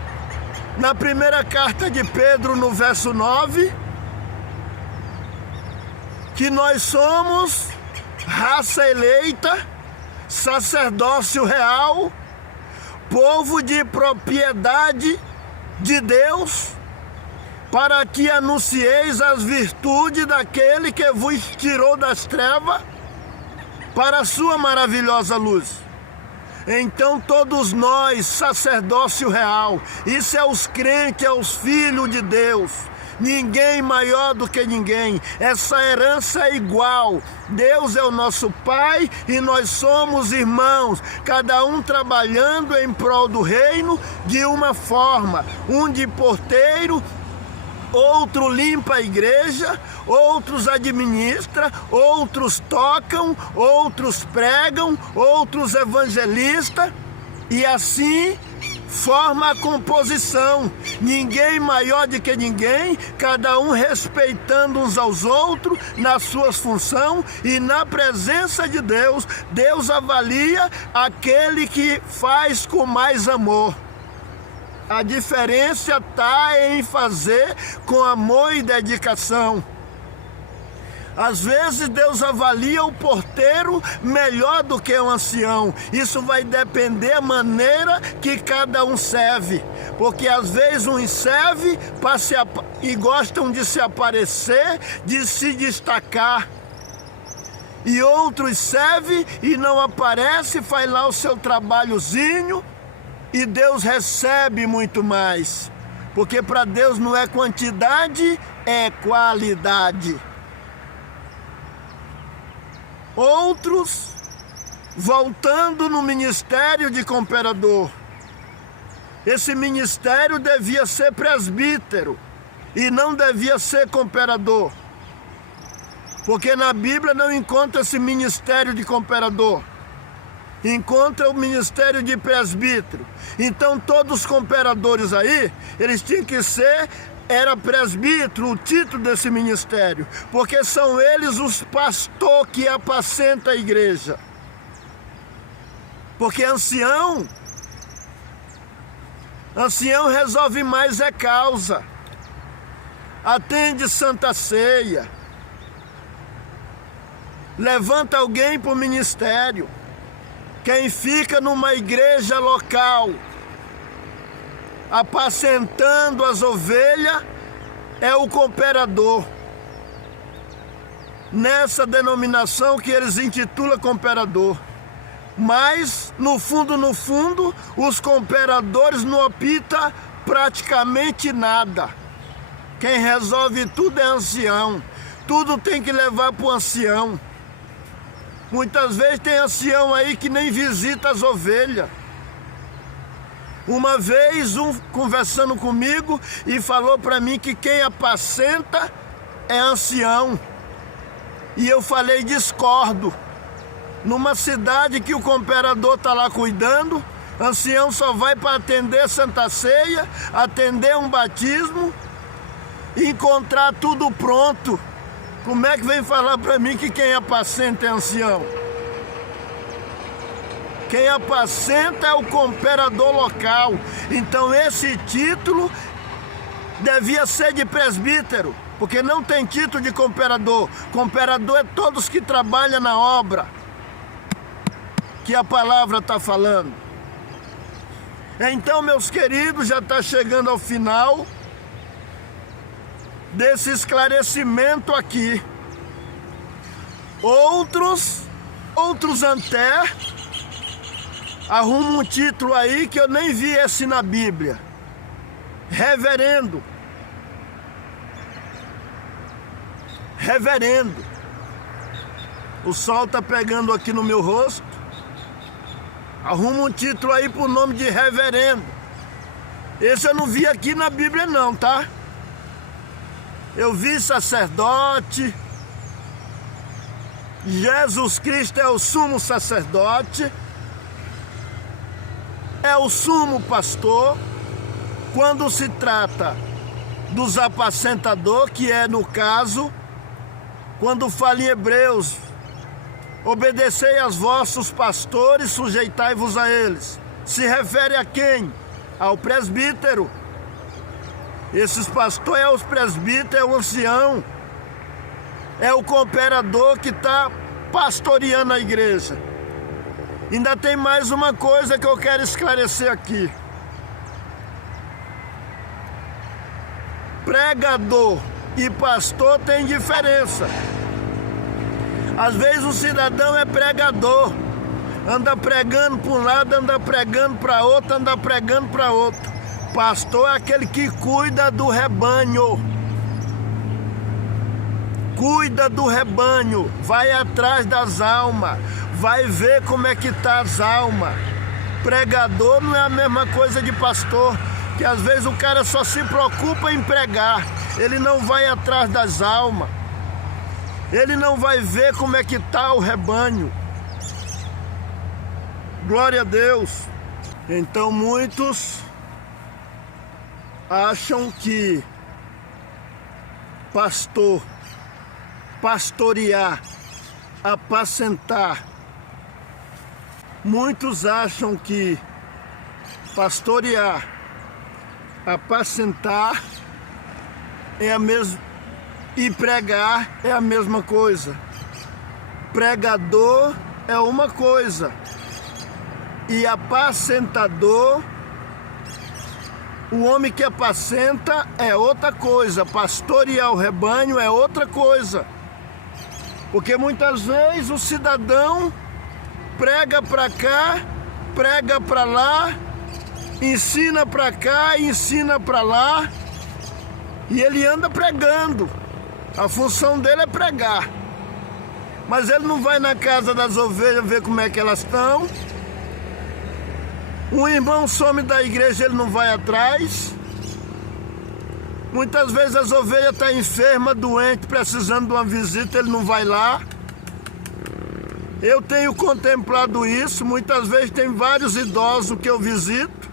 na primeira carta de Pedro, no verso 9, que nós somos raça eleita, sacerdócio real, povo de propriedade de Deus, para que anuncieis as virtudes daquele que vos tirou das trevas para a sua maravilhosa luz. Então todos nós, sacerdócio real, isso é os crentes, é os filhos de Deus. Ninguém maior do que ninguém. Essa herança é igual. Deus é o nosso Pai e nós somos irmãos, cada um trabalhando em prol do reino de uma forma. Um de porteiro, outro limpa a igreja, outros administram, outros tocam, outros pregam, outros evangelistas, e assim forma a composição. Ninguém maior do que ninguém, cada um respeitando uns aos outros nas suas funções, e na presença de Deus, Deus avalia aquele que faz com mais amor. A diferença está em fazer com amor e dedicação. Às vezes Deus avalia o porteiro melhor do que o ancião. Isso vai depender da maneira que cada um serve. Porque às vezes uns servem e gostam de se aparecer, de se destacar. E outros servem e não aparecem, faz lá o seu trabalhozinho. E Deus recebe muito mais, porque para Deus não é quantidade, é qualidade. Outros, voltando no ministério de cooperador, esse ministério devia ser presbítero e não devia ser cooperador, porque na Bíblia não encontra esse ministério de cooperador. Encontra o ministério de presbítero. Então todos os cooperadores aí, eles tinham que ser era presbítero, o título desse ministério, porque são eles os pastores que apacentam a igreja. Porque ancião resolve mais é causa, atende Santa Ceia, levanta alguém para o ministério. Quem fica numa igreja local apacentando as ovelhas é o cooperador. Nessa denominação que eles intitulam cooperador. Mas, no fundo, os cooperadores não optam praticamente nada. Quem resolve tudo é ancião. Tudo tem que levar para o ancião. Muitas vezes tem ancião aí que nem visita as ovelhas. Uma vez conversando comigo e falou para mim que quem apacenta é ancião. E eu falei, discordo. Numa cidade que o cooperador está lá cuidando, ancião só vai para atender Santa Ceia, atender um batismo, encontrar tudo pronto. Como é que vem falar para mim que quem apacenta é ancião? Quem apacenta é o cooperador local. Então esse título devia ser de presbítero, porque não tem título de cooperador. Cooperador é todos que trabalham na obra que a palavra está falando. Então, meus queridos, já está chegando ao final desse esclarecimento aqui. Outros até arrumam um título aí que eu nem vi esse na Bíblia. Reverendo. O sol está pegando aqui no meu rosto. Arruma um título aí pro nome de reverendo. Esse eu não vi aqui na Bíblia não, tá? Eu vi sacerdote. Jesus Cristo é o sumo sacerdote. É o sumo pastor. Quando se trata dos apacentadores, que é no caso, quando fala em Hebreus, obedecei aos vossos pastores, sujeitai-vos a eles. Se refere a quem? Ao presbítero. Esses pastores é os presbíteros, é o ancião, é o cooperador que está pastoreando a igreja. Ainda tem mais uma coisa que eu quero esclarecer aqui. Pregador e pastor tem diferença. Às vezes o cidadão é pregador, anda pregando para um lado, anda pregando para outro, anda pregando para outro. Pastor é aquele que cuida do rebanho. Cuida do rebanho, vai atrás das almas, vai ver como é que está as almas. Pregador não é a mesma coisa de pastor, que às vezes o cara só se preocupa em pregar, ele não vai atrás das almas. Ele não vai ver como é que está o rebanho. Glória a Deus. Então muitos acham que pastorear, apacentar. Muitos acham que pastorear, apacentar é a mesma, e pregar é a mesma coisa. Pregador é uma coisa e apacentador, o homem que apacenta, é outra coisa. Pastorear o rebanho é outra coisa. Porque muitas vezes o cidadão prega para cá, prega para lá, ensina para cá, ensina para lá, e ele anda pregando. A função dele é pregar. Mas ele não vai na casa das ovelhas ver como é que elas estão. Um irmão some da igreja, ele não vai atrás. Muitas vezes as ovelhas estão enfermas, doentes, precisando de uma visita, ele não vai lá. Eu tenho contemplado isso. Muitas vezes tem vários idosos que eu visito.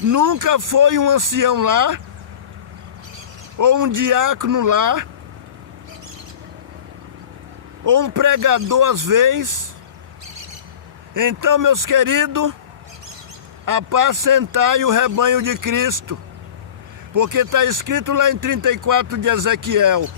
Nunca foi um ancião lá. ou um diácono lá, ou um pregador às vezes. Então, meus queridos, apacentai o rebanho de Cristo, porque está escrito lá em 34 de Ezequiel,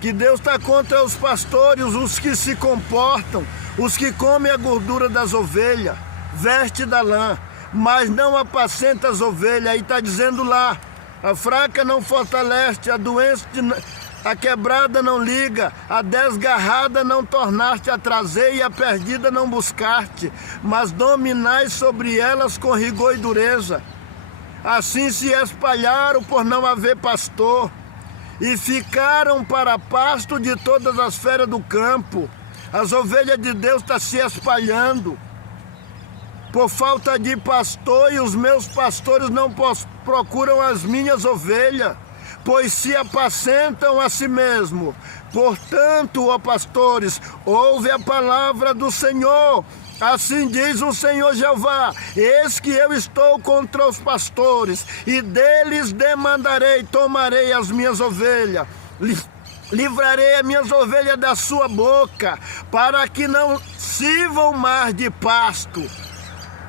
que Deus está contra os pastores, os que se comportam, os que comem a gordura das ovelhas, veste da lã, mas não apacenta as ovelhas. Aí está dizendo lá, a fraca não fortalece, a doença, a quebrada não liga, a desgarrada não tornaste a trazer e a perdida não buscaste, mas dominais sobre elas com rigor e dureza. Assim se espalharam por não haver pastor, e ficaram para pasto de todas as feras do campo. As ovelhas de Deus estão se espalhando por falta de pastor, e os meus pastores não procuram as minhas ovelhas, pois se apacentam a si mesmo. Portanto, ó pastores, ouve a palavra do Senhor. Assim diz o Senhor Jeová: eis que eu estou contra os pastores, e deles demandarei, tomarei as minhas ovelhas, livrarei as minhas ovelhas da sua boca, para que não sirvam mais de pasto.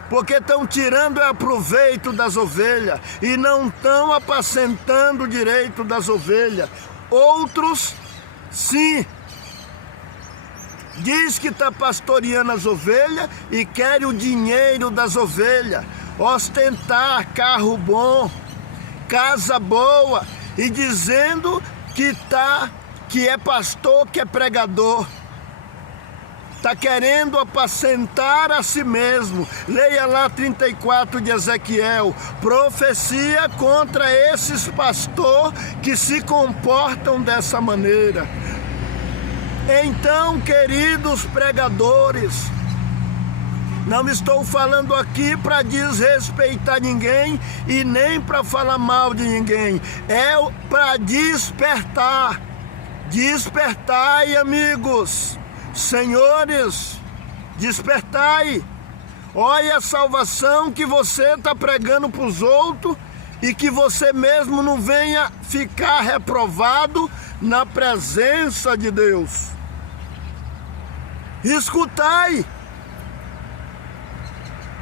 Porque estão tirando o proveito das ovelhas e não estão apacentando o direito das ovelhas. Outros, sim, diz que está pastoreando as ovelhas e quer o dinheiro das ovelhas, ostentar carro bom, casa boa, e dizendo que é pastor, que é pregador. Está querendo apacentar a si mesmo. Leia lá 34 de Ezequiel, profecia contra esses pastores que se comportam dessa maneira. Então, queridos pregadores, não estou falando aqui para desrespeitar ninguém e nem para falar mal de ninguém, é para despertar. Despertai, amigos. Senhores, despertai. Olha a salvação que você está pregando para os outros, e que você mesmo não venha ficar reprovado na presença de Deus. Escutai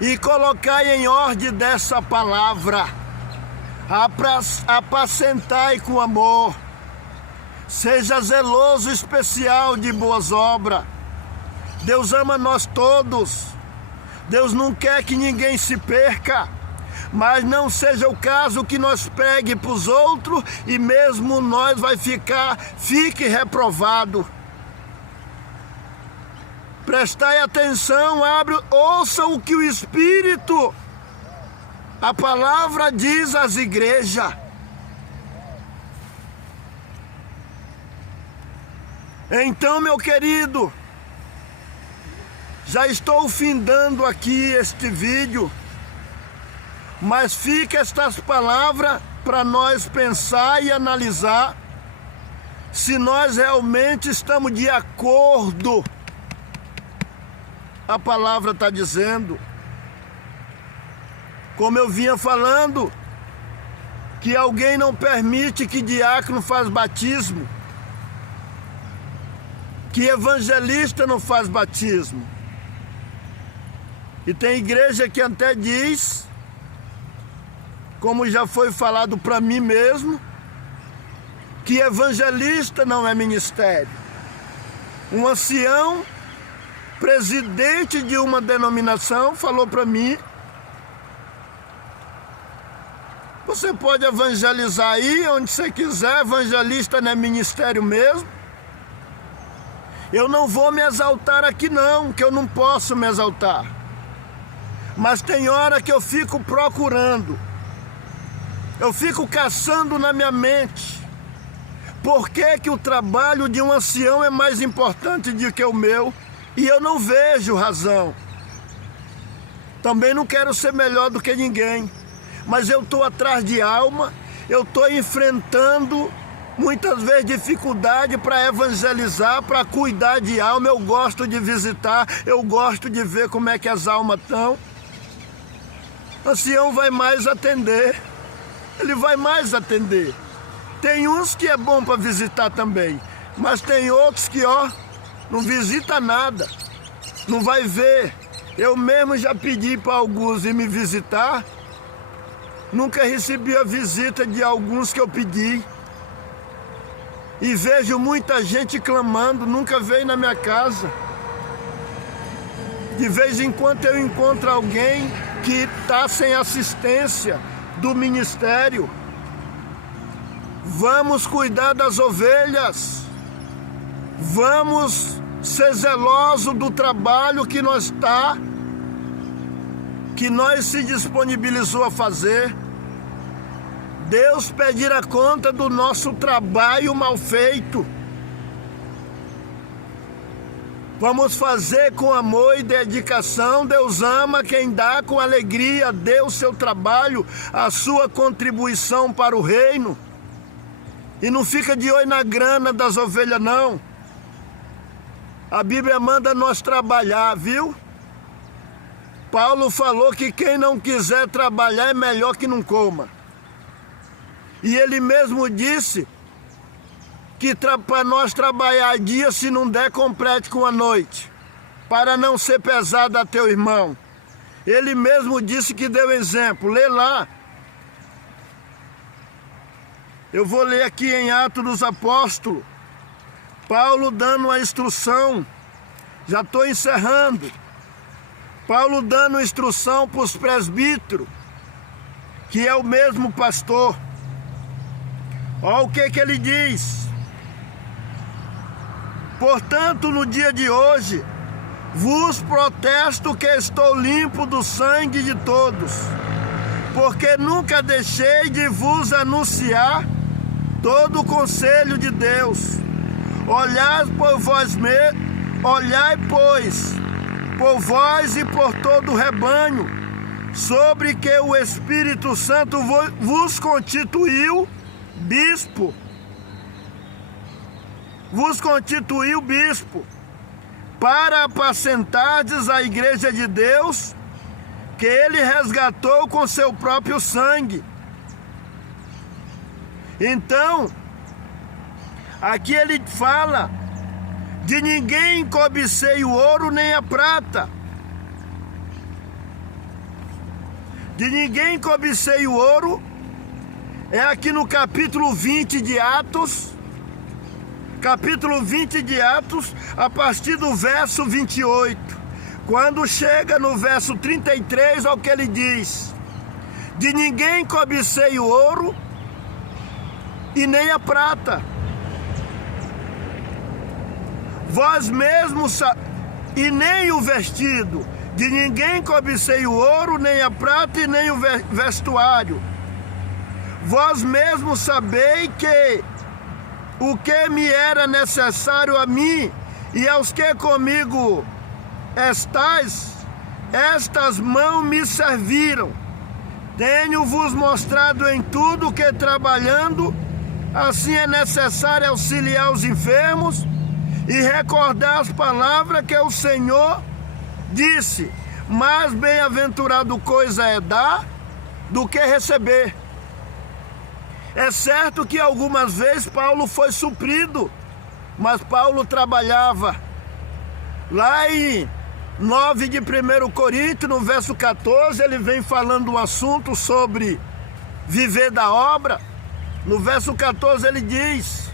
e colocai em ordem dessa palavra. Apacentai com amor. Seja zeloso, especial de boas obras. Deus ama nós todos. Deus não quer que ninguém se perca. Mas não seja o caso que nós pregue para os outros e mesmo nós fique reprovado. Prestai atenção, ouça o que o Espírito, a palavra diz às igrejas. Então, meu querido, já estou findando aqui este vídeo, mas fica estas palavras para nós pensar e analisar se nós realmente estamos de acordo. A palavra está dizendo, como eu vinha falando, que alguém não permite que diácono faz batismo, que evangelista não faz batismo. E tem igreja que até diz, como já foi falado para mim mesmo, que evangelista não é ministério. Um ancião, presidente de uma denominação, falou para mim: você pode evangelizar aí onde você quiser, evangelista não é ministério mesmo. Eu não vou me exaltar aqui não, que eu não posso me exaltar. Mas tem hora que eu fico procurando, eu fico caçando na minha mente, por que o trabalho de um ancião é mais importante do que o meu, e eu não vejo razão. Também não quero ser melhor do que ninguém, mas eu estou atrás de alma, eu estou enfrentando muitas vezes dificuldade para evangelizar, para cuidar de alma. Eu gosto de visitar, eu gosto de ver como é que as almas estão. O ancião vai mais atender. ele vai mais atender. Tem uns que é bom para visitar também, mas tem outros que, não visita nada, não vai ver. Eu mesmo já pedi para alguns ir me visitar, nunca recebi a visita de alguns que eu pedi. E vejo muita gente clamando, nunca veio na minha casa. De vez em quando eu encontro alguém que está sem assistência do ministério. Vamos cuidar das ovelhas. Vamos ser zelosos do trabalho que nós se disponibilizou a fazer. Deus pedirá conta do nosso trabalho mal feito. Vamos fazer com amor e dedicação. Deus ama quem dá com alegria. Dê o seu trabalho, a sua contribuição para o reino. E não fica de olho na grana das ovelhas, não. A Bíblia manda nós trabalhar, viu? Paulo falou que quem não quiser trabalhar é melhor que não coma. E ele mesmo disse que para nós trabalhar dia, se não der, complete com a noite, para não ser pesado a teu irmão. Ele mesmo disse que deu exemplo. Lê lá. Eu vou ler aqui em Atos dos Apóstolos, Paulo dando a instrução. Já estou encerrando. Paulo dando instrução para os presbíteros, que é o mesmo pastor. Olha o que ele diz. Portanto, no dia de hoje, vos protesto que estou limpo do sangue de todos, porque nunca deixei de vos anunciar todo o conselho de Deus. Olhai, pois, por vós e por todo o rebanho, sobre que o Espírito Santo vos constituiu bispo. Vos constituiu bispo, para apacentardes a igreja de Deus, que ele resgatou com seu próprio sangue. Então, aqui ele fala: de ninguém cobicei o ouro nem a prata. De ninguém cobicei o ouro. É aqui no capítulo 20 de Atos. Capítulo 20 de Atos, a partir do verso 28. Quando chega no verso 33, olha o que ele diz: de ninguém cobicei o ouro e nem a prata. Vós mesmos, e nem o vestido. De ninguém cobicei o ouro, nem a prata e nem o vestuário. Vós mesmos sabeis que o que me era necessário a mim e aos que comigo estais, estas mãos me serviram. Tenho-vos mostrado em tudo que trabalhando, assim é necessário auxiliar os enfermos e recordar as palavras que o Senhor disse: mais bem-aventurado coisa é dar do que receber. É certo que algumas vezes Paulo foi suprido, mas Paulo trabalhava. Lá em 9 de 1 Coríntios, no verso 14, ele vem falando um assunto sobre viver da obra. No verso 14 ele diz: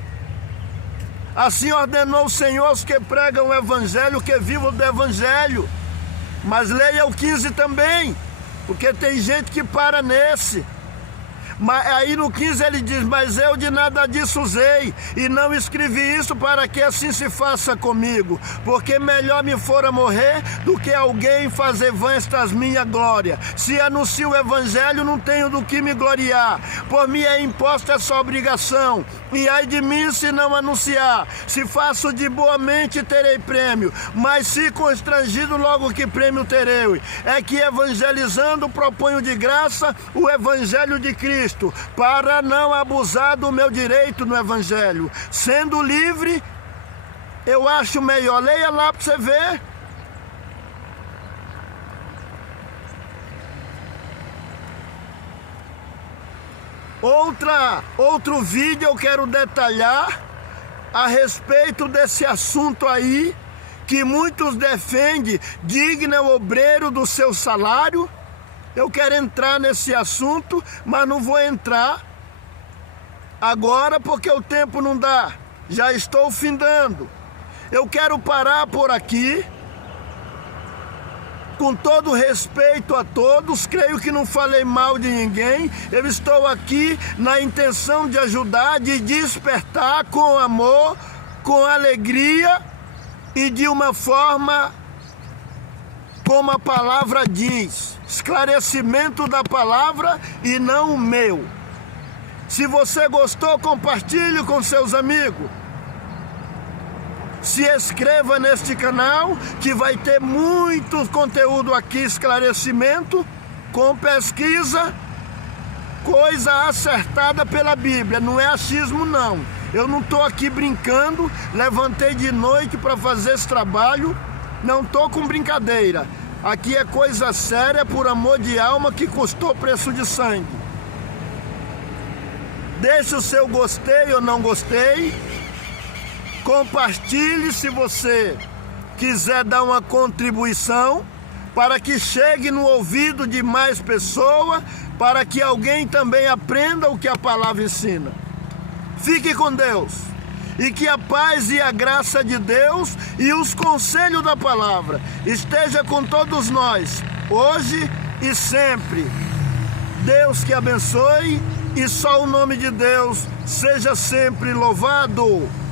assim ordenou o Senhor aos que pregam o evangelho, que vivam do evangelho. Mas leia o 15 também, porque tem gente que para nesse. Mas aí no 15 ele diz: mas eu de nada disso usei, e não escrevi isso para que assim se faça comigo, porque melhor me fora morrer do que alguém fazer vã estas minha glória. Se anuncio o evangelho, não tenho do que me gloriar, por mim é imposta essa obrigação, e ai de mim se não anunciar. Se faço de boa mente, terei prêmio, mas se constrangido, logo que prêmio terei. É que evangelizando proponho de graça o evangelho de Cristo, para não abusar do meu direito no evangelho. Sendo livre, eu acho melhor. Leia lá para você ver. Outro vídeo eu quero detalhar a respeito desse assunto aí, que muitos defendem, digno é o obreiro do seu salário. Eu quero entrar nesse assunto, mas não vou entrar agora porque o tempo não dá. Já estou findando. Eu quero parar por aqui. Com todo respeito a todos, creio que não falei mal de ninguém. Eu estou aqui na intenção de ajudar, de despertar com amor, com alegria e de uma forma como a palavra diz, esclarecimento da palavra e não o meu. Se você gostou, compartilhe com seus amigos. Se inscreva neste canal, que vai ter muito conteúdo aqui, esclarecimento, com pesquisa, coisa acertada pela Bíblia, não é achismo não. Eu não estou aqui brincando, levantei de noite para fazer esse trabalho, não estou com brincadeira. Aqui é coisa séria, por amor de alma, que custou preço de sangue. Deixe o seu gostei ou não gostei. Compartilhe se você quiser dar uma contribuição para que chegue no ouvido de mais pessoas, para que alguém também aprenda o que a palavra ensina. Fique com Deus e que a paz e a graça de Deus e os conselhos da palavra esteja com todos nós, hoje e sempre. Deus que abençoe e só o nome de Deus seja sempre louvado.